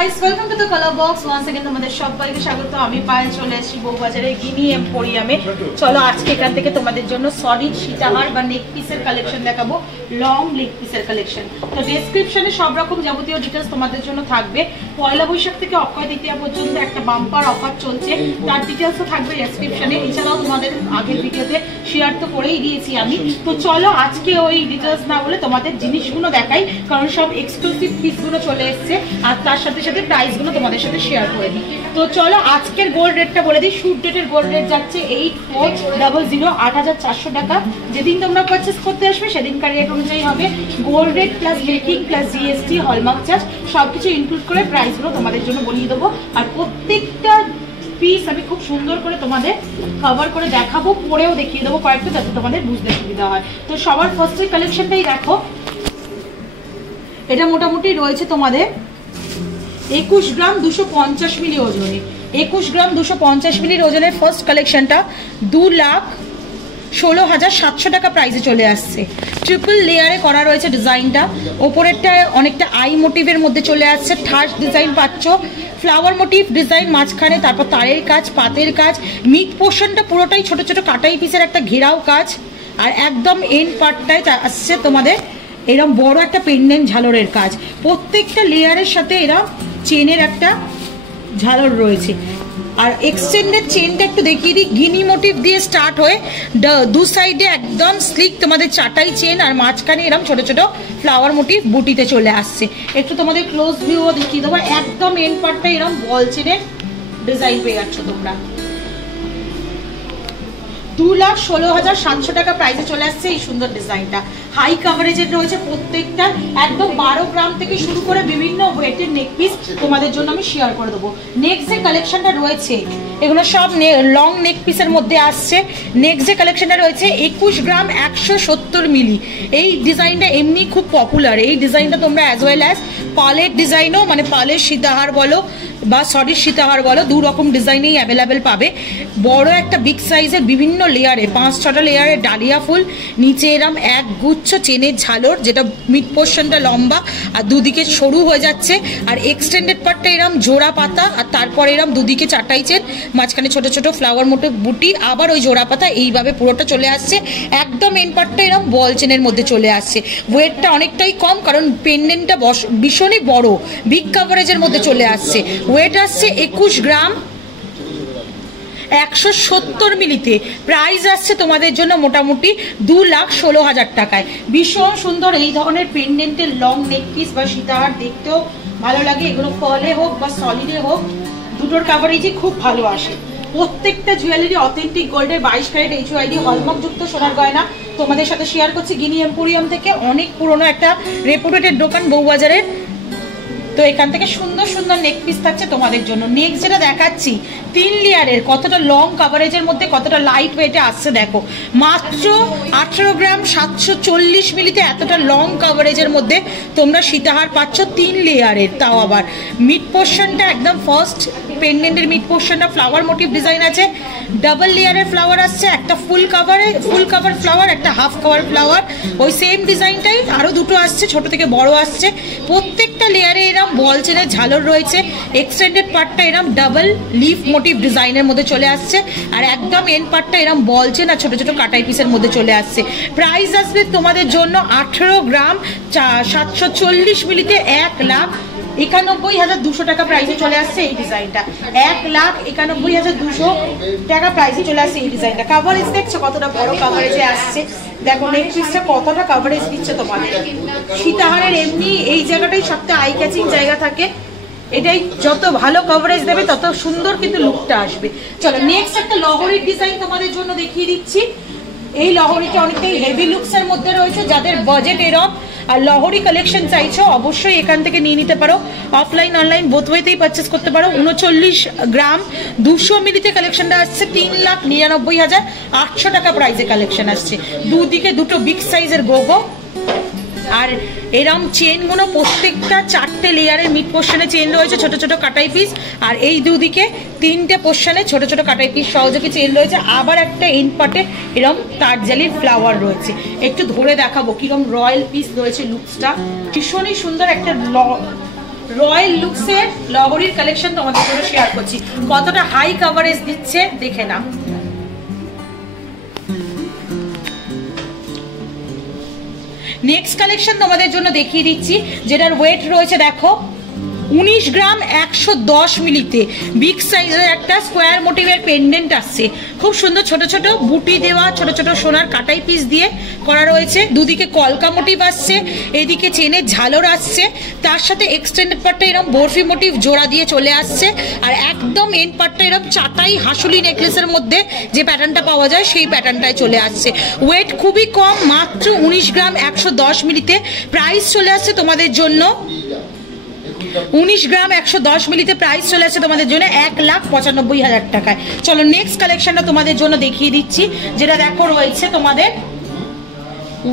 guys, welcome to the color box. Once again তোমাদের সবাইকে স্বাগত। আমি পায়েল চলে এসেছি বউবাজারে গিনি এম্পোরিয়ামে। চলো আজকে এখান থেকে তোমাদের জন্য সলিড সীতাহার বা নেক পিসের কালেকশন দেখাবো, লং নেক পিসের কালেকশন। তো ডেসক্রিপশনে সব রকম যাবতীয় ডিটেইলস তোমাদের জন্য থাকবে। পয়লা বৈশাখ থেকে অক্ষয় তৃতীয়া পর্যন্ত একটা বাম্পার অফার চলছে, তার ডিটেইলসও থাকবে ডেসক্রিপশনে। এছাড়াও তোমাদের আগের ভিডিওতে শেয়ার তো করেই দিয়েছি আমি। তো চলো আজকে ওই ডিটেইলস না বলে তোমাদের জিনিসগুলো দেখাই, কারণ সব এক্সক্লুসিভ পিসগুলো চলে এসছে আর তার সাথে সাথে প্রাইসগুলো তোমাদের সাথে শেয়ার করে দিই। তো চলো আজকের গোল্ড রেটটা বলে দিই। শুট ডেটের গোল্ড রেট যাচ্ছে 8400, 8400 টাকা। যেদিন তোমরা পারচেস করতে আসবে সেদিনকার রেট অনুযায়ী হবে। Gold rate plus making plus GST hallmark charge সবকিছু ইনক্লুড করে প্রাইসগুলো তোমাদের জন্য বলিয়ে দেবো। আর প্রত্যেকটা পিস আমি খুব সুন্দর করে তোমাদের কভার করে দেখাবো, পরেও দেখিয়ে দেবো কয়েকটা, যাতে তোমাদের বুঝতে সুবিধা হয়। তো সবার ফার্স্টের কালেকশনটাই দেখো। এটা মোটামুটি রয়েছে তোমাদের 21 গ্রাম 250 মিলি ওজনে। 21 গ্রাম 250 মিলির ওজনের ফার্স্ট কালেকশনটা 2,16,700 টাকা প্রাইসে চলে আসছে। ট্রিপল লেয়ারে করা রয়েছে ডিজাইনটা। ওপরেরটা অনেকটা আই মোটিভের মধ্যে চলে আসছে। থার্ড ডিজাইন পাচ্ছ, ফ্লাওয়ার মোটিভ ডিজাইন মাঝখানে, তারপর তারের কাজ, পাতের কাজ, মিড পোর্শনটা পুরোটাই ছোট ছোট কাটাই পিসের একটা ঘেরাও কাজ। আর একদম এন্ড পার্টটায় আসছে তোমাদের এরকম বড় একটা পেন্ডেন্ট ঝালরের কাজ। প্রত্যেকটা লেয়ারের সাথে এরকম চেনের একটা ঝালর রয়েছে। আর এক্সটেন্ডেড চেনটা একটু দেখিয়ে দিই। গিনি মোটিভ দিয়ে স্টার্ট হয়ে দু সাইডে একদম স্লিক তোমাদের চাটাই চেন, আর মাঝখানে এরকম ছোট ছোট ফ্লাওয়ার মোটিভ বুটিতে চলে আসছে। একটু তোমাদের ক্লোজ ভিউও দেখিয়ে দেবো। একদম এন্ড পার্টটা এরকম বল চেনের ডিজাইন পেয়ে যাচ্ছ তোমরা। 2,16,700 টাকা প্রাইসে চলে আসছে এই সুন্দর ডিজাইনটা। হাই কাভারেজের রয়েছে প্রত্যেকটা। একদম 12 গ্রাম থেকে শুরু করে বিভিন্ন ওয়েটের নেক পিস তোমাদের জন্য আমি শেয়ার করে দেবো। নেক্সট যে কালেকশনটা রয়েছে এগুলো সব লং নেক পিসের মধ্যে আসছে। নেক্সট যে কালেকশনটা রয়েছে 21 গ্রাম 170 মিলি। এই ডিজাইনটা এমনি খুব পপুলার। এই ডিজাইনটা তোমরা অ্যাজ ওয়েল অ্যাজ পালের ডিজাইনও, মানে পালের সীতাহার বলো বা সলিড সীতাহার বলো, দু রকম ডিজাইনেই অ্যাভেলেবেল পাবে। বড় একটা বিগ সাইজের বিভিন্ন লেয়ারে 5-6টা লেয়ারে ডালিয়া ফুল, নিচে এরম এক গুচ্ছ চেনের ঝালর, যেটা মিড পোর্শনটা লম্বা আর দুদিকে সরু হয়ে যাচ্ছে। আর এক্সটেন্ডেড পার্টটা এরম জোড়া পাতা, আর তারপর এরম দুদিকে চারটাই চেন, মাঝখানে ছোট ছোট ফ্লাওয়ার মোটিভ বুটি, আবার ওই জোড়া পাতা, এইভাবে পুরোটা চলে আসছে। একদম এন্ড পার্টটা এরম বল চেনের মধ্যে চলে আসছে। ওয়েটটা অনেকটাই কম, কারণ পেন্ডেন্টটা ভীষণই বড়, বিগ কাভারেজের মধ্যে চলে আসছে। ওয়েট আসছে 21 গ্রাম 170 মিলিতে। প্রাইস আসছে তোমাদের জন্য মোটামুটি 2,16,000 টাকায়। ভীষণ সুন্দর এই ধরনের পেন্ডেন্টের লং নেক পিস বা সীতাহার দেখতেও ভালো লাগে। এগুলো পার্লে হোক বা সলিডে হোক, দুটোর কাভারেজই খুব ভালো আসে। প্রত্যেকটা জুয়েলারি অথেন্টিক গোল্ডের 22 ক্যারেট HUID হলমার্কযুক্ত সোনার গয়না তোমাদের সাথে শেয়ার করছি গিনি এম্পোরিয়াম থেকে। অনেক পুরনো একটা রেপুটেড দোকান বউবাজারের। তো এখান থেকে সুন্দর সুন্দর নেক পিস থাকছে তোমাদের জন্য। নেক্সট যেটা দেখাচ্ছি 3 লেয়ারের, কতটা লং কাভারেজের মধ্যে কতটা লাইট ওয়েটে আসছে দেখো। মাত্র 18 গ্রাম 740 মিলিতে এতটা লং কাভারেজের মধ্যে তোমরা সীতাহার পাচ্ছ 3 লেয়ারের। তাও আবার মিড পোর্শনটা একদম ফার্স্ট পেন্ডেন্টের মিড পোর্শনটা ফ্লাওয়ার মোটিভ ডিজাইন আছে। ডাবল লেয়ারের ফ্লাওয়ার আসছে, একটা ফুল কাভার ফ্লাওয়ার, একটা হাফ কাভার ফ্লাওয়ার। ওই সেম ডিজাইনটাই আরও দুটো আসছে, ছোট থেকে বড় আসছে। প্রত্যেকটা লেয়ারে এরম বল চেনের ঝালর রয়েছে। এক্সটেন্ডেড পার্টটা এরম ডাবল লিফ মোটিভ ডিজাইনের মধ্যে চলে আসছে, আর একদম এন্ড পার্টটা এরম বল চেন আর ছোট ছোট কাটাই পিসের মধ্যে চলে আসছে। প্রাইস আসবে তোমাদের জন্য 18 গ্রাম 740 মিলিতে 1,91,200 টাকা প্রাইসে চলে আসছে এই ডিজাইনটা। 1,91,200 টাকা প্রাইসে চলে আসছে এই ডিজাইনটা। কাভারেজ দেখছো কতটা বড় কাভারেজে আসছে। দেখো নেক পিসটা কতটা কাভারেজ দিচ্ছে তোমাদের। সীতাহারের এমনি এই জায়গাটাই সবচেয়ে আই ক্যাচিং জায়গা থাকে। এটাই যত ভালো কভারেজ দেবে তত সুন্দর কিন্তু লুকটা আসবে। চলো নেক্সট একটা লহরির ডিজাইন তোমাদের জন্য দেখিয়ে দিচ্ছি। এই লহরিটা অনেকটাই হেভি লুকসের মধ্যে রয়েছে। যাদের বাজেট এরকম আর লহরি কালেকশন চাইছো অবশ্যই এখান থেকে নিয়ে নিতে পারো। অফলাইন অনলাইন বোথ ওয়েতেই পারচেস করতে পারো। 39 গ্রাম 200 মিলিতে কালেকশনটা আসছে 3,99,800 টাকা প্রাইসে কালেকশন আসছে। দুদিকে দুটো বিগ সাইজের গোগো। আর এরম চেনগুলো প্রত্যেকটা 4টে লেয়ারের মিড পোর্শনে চেন রয়েছে, ছোট ছোট কাটাই পিস। আর এই দুদিকে 3টে পোর্শনে ছোট ছোট কাটাই পিস সহযোগে চেন রয়েছে। আবার একটা এন্ড পার্টে এরম তারজালির ফ্লাওয়ার রয়েছে। একটু ধরে দেখাবো কিরম রয়্যাল পিস রয়েছে। লুকসটা ভীষণই সুন্দর একটা রয়্যাল লুকসের লহরির কালেকশন তোমাদের জন্য শেয়ার করছি। কতটা হাই কভারেজ দিচ্ছে দেখে নাও। নেক্সট কালেকশন তোমাদের জন্য দেখিয়ে দিচ্ছি, যেটার ওয়েট রয়েছে দেখো 19 গ্রাম 110 মিলিতে। বিগ সাইজের একটা স্কোয়ার মোটিভের পেন্ডেন্ট আসছে, খুব সুন্দর ছোট ছোট বুটি দেওয়া, ছোট ছোট সোনার কাটাই পিস দিয়ে করা রয়েছে। দুদিকে কলকা মোটিভ আসছে, এদিকে চেনের ঝালর আসছে, তার সাথে এক্সটেন্ডেড পার্টটা এরকম বরফি মোটিভ জোড়া দিয়ে চলে আসছে, আর একদম এন্ড পার্টটা এরকম চাটাই হাসুলি নেকলেসের মধ্যে যে প্যাটার্নটা পাওয়া যায় সেই প্যাটার্নটায় চলে আসছে। ওয়েট খুবই কম, মাত্র 19 গ্রাম 110 মিলিতে। প্রাইস চলে আসছে তোমাদের জন্য 19 গ্রাম 110 মিলিতে প্রাইস চলে আসছে তোমাদের জন্য 1,95,000 টাকায়। চলো নেক্সট কালেকশনটা তোমাদের জন্য দেখিয়ে দিচ্ছি, যেটা দেখো রয়েছে তোমাদের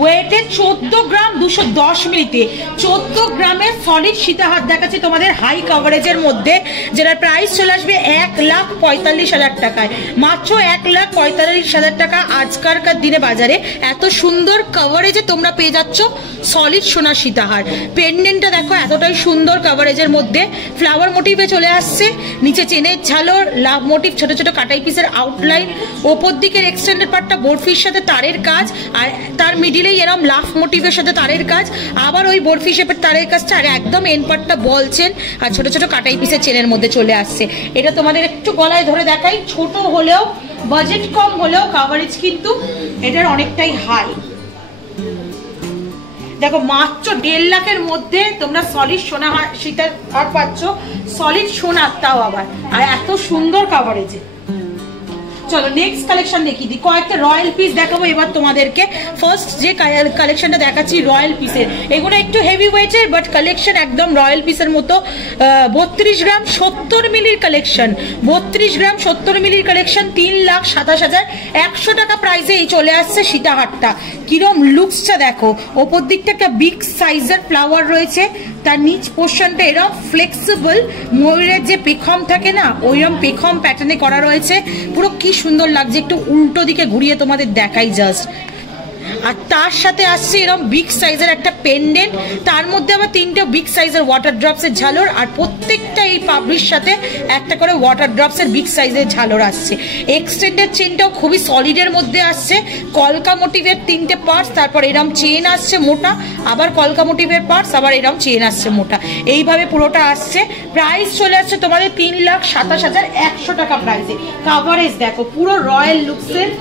ওয়েটে 14 গ্রাম 210 মিলিতে। 14 গ্রামের সলিড সীতাহার দেখাচ্ছি তোমাদের হাই কভারেজের মধ্যে, যেটার প্রাইস চলে আসবে 1,45,000 টাকায়। মাত্র 1,45,000 টাকা আজকালকার দিনে বাজারে এত সুন্দর কভারেজে তোমরা পেয়ে যাচ্ছ সলিড সোনার সীতাহার। পেন্ডেন্টটা দেখো এতটাই সুন্দর কভারেজের মধ্যে, ফ্লাওয়ার মোটিভে চলে আসছে, নিচে চেনের ঝালর, লাভ মোটিভ, ছোট ছোট কাটাই পিসের আউটলাইন, ওপর দিকের এক্সটেন্ডেড পার্টটা বরফির সাথে তারের কাজ, আর তার দিলেই এরকম লাফ মোটিভের সাথে তারের কাজ, আবার ওই বরফি শেপের তারের কাজটা, আর একদম এন্ড পার্টটা বল চেন আর ছোট ছোট কাটাই পিসের চেনের মধ্যে চলে আসছে। এটা তোমাদের একটু গলায় ধরে দেখাই, ছোট হলেও বাজেট কম হলেও কভারেজ কিন্তু এটার অনেকটাই হাই। দেখো মাত্র 1.5 লাখের মধ্যে তোমরা সলিড সোনা সীতার হার পাচ্ছ, সলিড সোনার তাও আবার, আর এত সুন্দর কভারেজে। চলো নেক্সট কালেকশন দেখিয়ে দিই, কয়েকটা রয়্যাল পিস দেখাবো এবার তোমাদেরকে। ফার্স্ট যে কালেকশনটা দেখাচ্ছি রয়্যাল পিসের, এগুলো একটু হেভি ওয়েটের বাট কালেকশন একদম রয়্যাল পিসের মতো। 32 গ্রাম 70 মিলির কালেকশন, 32 গ্রাম 70 মিলির কালেকশন, 3,27,100 টাকা প্রাইসে এই চলে আসছে সীতাহারটা। কিরম লুকসটা দেখো, ওপর দিকটা একটা বিগ সাইজের ফ্লাওয়ার রয়েছে, তার নিচ পোর্শনটা এরকম ফ্লেক্সিবল ময়ূরের যে পেখম থাকে না ওইরকম পেখম প্যাটার্নে করা রয়েছে, পুরো কি সুন্দর লাগছে। একটু উল্টো দিকে ঘুরিয়ে তোমাদের দেখাই জাস্ট। আর তার সাথে আসছে এরকম বিগ সাইজের একটা পেন্ডেন্ট, তার মধ্যে আবার 3টে বিগ সাইজের ওয়াটার ড্রপসের ঝালর, আর প্রত্যেকটা এই পাবলির সাথে একটা করে ওয়াটার ড্রপসের বিগ সাইজের ঝালর আসছে। এক্সটেন্ডেড চেনটাও খুবই সলিডের মধ্যে আসছে, কলকা মোটিভের 3টে পার্টস, তারপর এরকম চেন আসছে মোটা, আবার কলকা মোটিভের পার্টস, আবার এরকম চেন আসছে মোটা, এইভাবে পুরোটা আসছে। প্রাইস চলে আসছে তোমাদের 3,27,100 টাকা প্রাইসে। কাভারেজ দেখো পুরো রয়্যাল লুকসের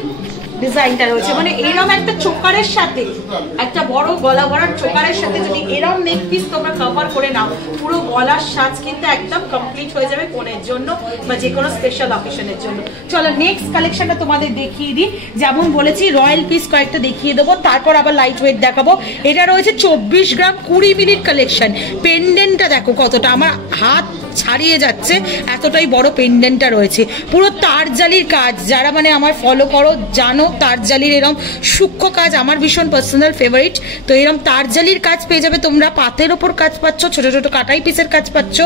ডিজাইনটা রয়েছে, মানে এরকম একটা চোকারের সাথে একটা বড় গলা ভরার চোকারের সাথে যদি এরকম নেক পিস তোমরা কভার করে নাও, পুরো গলার সাজ কিন্তু একদম কমপ্লিট হয়ে যাবে কোণের জন্য বা যে কোনো স্পেশাল অকেশনের জন্য। চলো নেক্সট কালেকশনটা তোমাদের দেখিয়ে দিই, যেমন বলেছি রয়্যাল পিস কয়েকটা দেখিয়ে দেবো, তারপর আবার লাইট ওয়েট দেখাবো। এটা রয়েছে 24 গ্রাম 20 মিলির কালেকশন। পেন্ডেন্টটা দেখো কতটা, আমার হাত ছাড়িয়ে যাচ্ছে এতটাই বড় পেন্ডেন্টটা রয়েছে, পুরো তার জালির কাজ। যারা মানে আমার ফলো করো জানো তার জালির এরকম সূক্ষ্ম কাজ আমার ভীষণ পার্সোনাল ফেভারিট। তো এরকম তার জালির কাজ পেয়ে যাবে তোমরা, পাতের ওপর কাজ পাচ্ছ, ছোট ছোট কাটাই পিসের কাজ পাচ্ছ,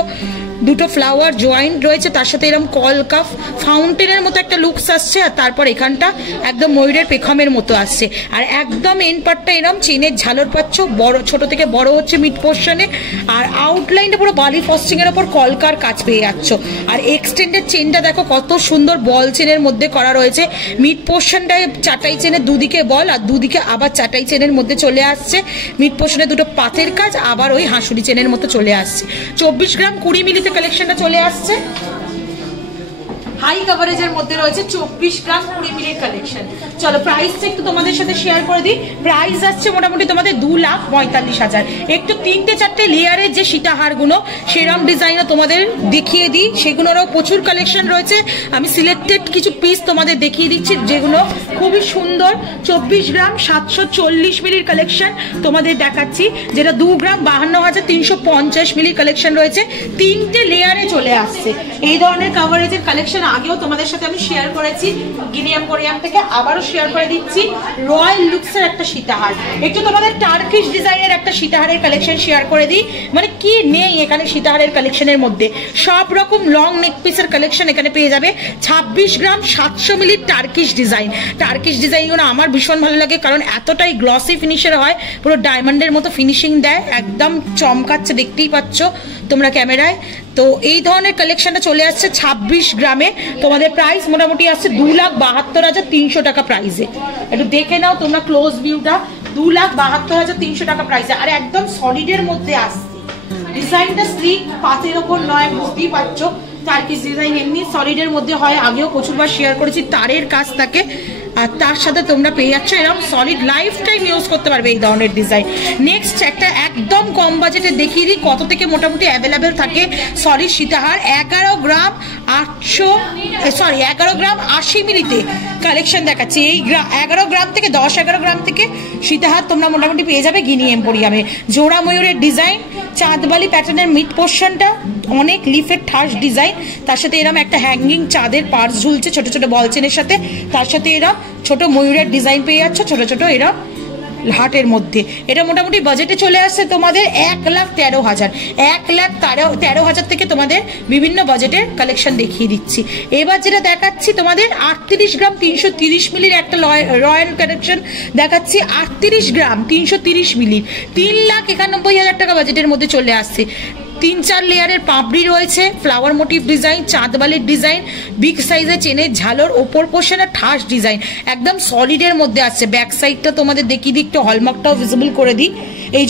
দুটো ফ্লাওয়ার জয়েন্ট রয়েছে, তার সাথে এরকম কলকা ফাউন্টেনের মতো একটা লুকস আসছে, আর তারপর এখানটা একদম ময়ূরের পেখমের মতো আসছে, আর একদম এন্ড পার্টটা এরকম চেনের ঝালর পাচ্ছ, বড় ছোট থেকে বড় হচ্ছে মিড পোর্শনে, আর আউটলাইনটা পুরো বালি ফস্টিং এর ওপর কলকার কাজ পেয়ে যাচ্ছ। আর এক্সটেন্ডেড চেনটা দেখো কত সুন্দর বল চেনের মধ্যে করা রয়েছে, মিড পোর্শনটায় চাটাই চেনের দুদিকে বল আর দুদিকে আবার চাটাই চেনের মধ্যে চলে আসছে, মিড পোর্শনে দুটো পাতের কাজ, আবার ওই হাঁসুরি চেনের মতো চলে আসছে। 24 গ্রাম 20 মিলিতে কালেকশনটা চলে আসছে, হাই কভারেজের মধ্যে রয়েছে 24 গ্রাম 20 মিলির কালেকশন। চলো প্রাইসটা একটু তোমাদের সাথে শেয়ার করে দিই। প্রাইস আসছে মোটামুটি তোমাদের 2,45,000। একটু 3-4টে লেয়ারের যে সীতাহারগুলো সেরম ডিজাইনও তোমাদের দেখিয়ে দিই, সেগুলোরও প্রচুর কালেকশন রয়েছে। আমি সিলেক্টেড কিছু পিস তোমাদের দেখিয়ে দিচ্ছি যেগুলো খুবই সুন্দর। 24 গ্রাম 740 মিলির কালেকশন তোমাদের দেখাচ্ছি, যেটা 2 গ্রাম 52,350 মিলির কালেকশন রয়েছে, 3টে লেয়ারে চলে আসছে। এই ধরনের কাভারেজের কালেকশন আগেও তোমাদের সাথে আমি শেয়ার করেছি গিনি এম্পোরিয়াম থেকে, আবারও শেয়ার করে দিচ্ছি। রয়্যাল লুকসের একটা সীতাহার, একটু তোমাদের টার্কিশ ডিজাইনের একটা সীতাহারের কালেকশন শেয়ার করে দিই। মানে কি নেই এখানে সীতাহারের কালেকশনের মধ্যে, সব রকম লং নেক পিসের কালেকশন এখানে পেয়ে যাবে। 26 গ্রাম 700 মিলির টার্কিশ ডিজাইন। টার্কিশ ডিজাইনগুলো আমার ভীষণ ভালো লাগে, কারণ এতটাই গ্লসি ফিনিশের হয়, পুরো ডায়মন্ডের মতো ফিনিশিং দেয়, একদম চমকাচ্ছে, দেখতেই পাচ্ছ তোমরা ক্যামেরায়। তো এই ধরনের কালেকশনটা চলে আসছে 26 গ্রামে। তোমাদের প্রাইস মোটামুটি আসছে 2,72,300 টাকা প্রাইসে। একটু দেখে নাও তোমরা ক্লোজ ভিউটা, 2,72,300 টাকা প্রাইসে। আর একদম সলিডের মধ্যে আসছে, ডিজাইনটা স্লিক, পাতের ওপর নয়, বুঝতেই পারছো। টার্কিশ ডিজাইন এমনি সলিডের মধ্যে হয়, আগেও প্রচুরবার শেয়ার করেছি, তারের কাজ থাকে, আর তার সাথে তোমরা পেয়ে যাচ্ছ এরকম সলিড, লাইফ টাইম ইউজ করতে পারবে এই ধরনের ডিজাইন। নেক্সট একটা একদম কম বাজেটে দেখিয়ে দিই কত থেকে মোটামুটি অ্যাভেলেবেল থাকে সলিড সীতাহার। 11 গ্রাম 80 মিলিতে কালেকশন দেখাচ্ছি। এই 11 গ্রাম থেকে 10-11 গ্রাম থেকে সীতাহার তোমরা মোটামুটি পেয়ে যাবে গিনি এম্পোরিয়ামে। জোড়া ময়ূরের ডিজাইন, চাঁদবালি প্যাটার্নের মিড পোর্শনটা, অনেক লিফের ঠাস ডিজাইন, তার সাথে এরকম একটা হ্যাঙ্গিং চাঁদের পার্স ঝুলছে ছোট ছোট বলচেনের সাথে, তার সাথে এরকম ছোট ময়ূরের ডিজাইন পেয়ে যাচ্ছ ছোট ছোট এরকম হাটের মধ্যে। এটা মোটামুটি বাজেটে চলে আসছে তোমাদের 1,13,000। 1,13,000 থেকে তোমাদের বিভিন্ন বাজেটের কালেকশন দেখিয়ে দিচ্ছি। এবার যেটা দেখাচ্ছি তোমাদের 38 গ্রাম 330 মিলির একটা রয়্যাল কালেকশন দেখাচ্ছি। 38 গ্রাম 330 মিলির 3,91,000 টাকা বাজেটের মধ্যে চলে আসছে। 3-4 লেয়ারের পাপড়ি রয়েছে, ফ্লাওয়ার মোটিভ ডিজাইন, চাঁদবালির ডিজাইন, বিগ সাইজের চেনের ঝালর, ওপর পোর্শনে ঠাস ডিজাইন, একদম সলিডের মধ্যে আসছে। ব্যাক সাইডটা তোমাদের দেখিয়ে দিই, একটু হলমার্কটাও ভিজিবল করে দিই।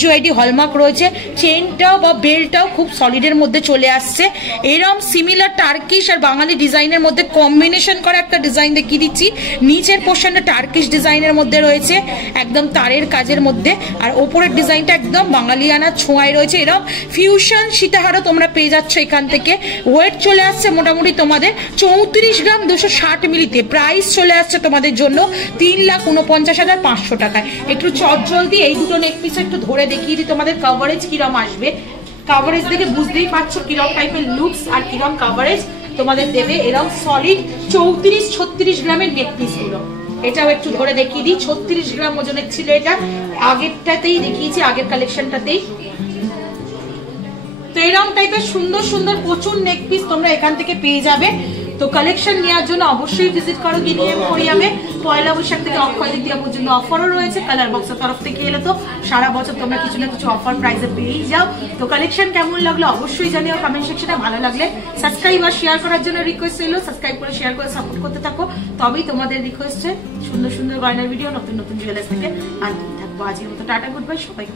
HYD হলমার্ক রয়েছে, চেনটাও বা বেল্টটাও খুব সলিডের মধ্যে চলে আসছে। এরকম সিমিলার টার্কিশ আর বাঙালি ডিজাইনের মধ্যে কম্বিনেশন করা একটা ডিজাইন দেখিয়ে দিচ্ছি। নিচের পোর্শনটা টার্কিশ ডিজাইনের মধ্যে রয়েছে, একদম তারের কাজের মধ্যে, আর ওপরের ডিজাইনটা একদম বাঙালিয়ানা ছোঁয়ায় রয়েছে। এরকম ফিউশন সীতাহারও তোমরা পেয়ে যাচ্ছ এখান থেকে। ওয়েট চলে আসছে মোটামুটি তোমাদের 34 গ্রাম 260 মিলিতে। প্রাইস চলে আসছে তোমাদের জন্য 3,49,500 টাকায়। একটু চটজলদি এই দুটো নেক পিস একটু ধরে দেখিয়ে দিই তোমাদের কভারেজ কিরম আসবে। কভারেজ দেখে বুঝতেই পারছো কিরম টাইপের লুকস আর কিরম কভারেজ তোমাদের দেবে। এরকম সলিড 34-36 গ্রামের নেক পিস গুলো, এটাও একটু ধরে দেখিয়ে দিই। 36 গ্রাম ওজনের ছিল এটা, আগেরটাতেই দেখিয়েছি, আগের কালেকশনটাতেই। তো এরকম টাইপের সুন্দর সুন্দর প্রচুর নেক পিস তোমরা এখান থেকে পেয়ে যাবে। তো কালেকশন নেওয়ার জন্য অবশ্যই ভিজিট করো গিনি এম্পোরিয়ামে। পয়লা বৈশাখ থেকে অক্ষয় তৃতীয়া পর্যন্ত অফারও রয়েছে। কালার বক্সের তরফ থেকে এলে তো সারা বছর তোমরা কিছু না কিছু অফার প্রাইসে পেয়েই যাও। তো কালেকশন কেমন লাগলো অবশ্যই জানিও কমেন্ট সেকশনে। ভালো লাগলে সাবস্ক্রাইব আর শেয়ার করার জন্য রিকোয়েস্ট রইলো, সাবস্ক্রাইব করে শেয়ার করে সাপোর্ট করতে থাকো, তবেই তোমাদের রিকোয়েস্টে সুন্দর সুন্দর গয়নার ভিডিও, নতুন নতুন জুয়েলার্স থেকে আনতে থাকবো। আজকের মতো টাটা, গুড বাই সবাই।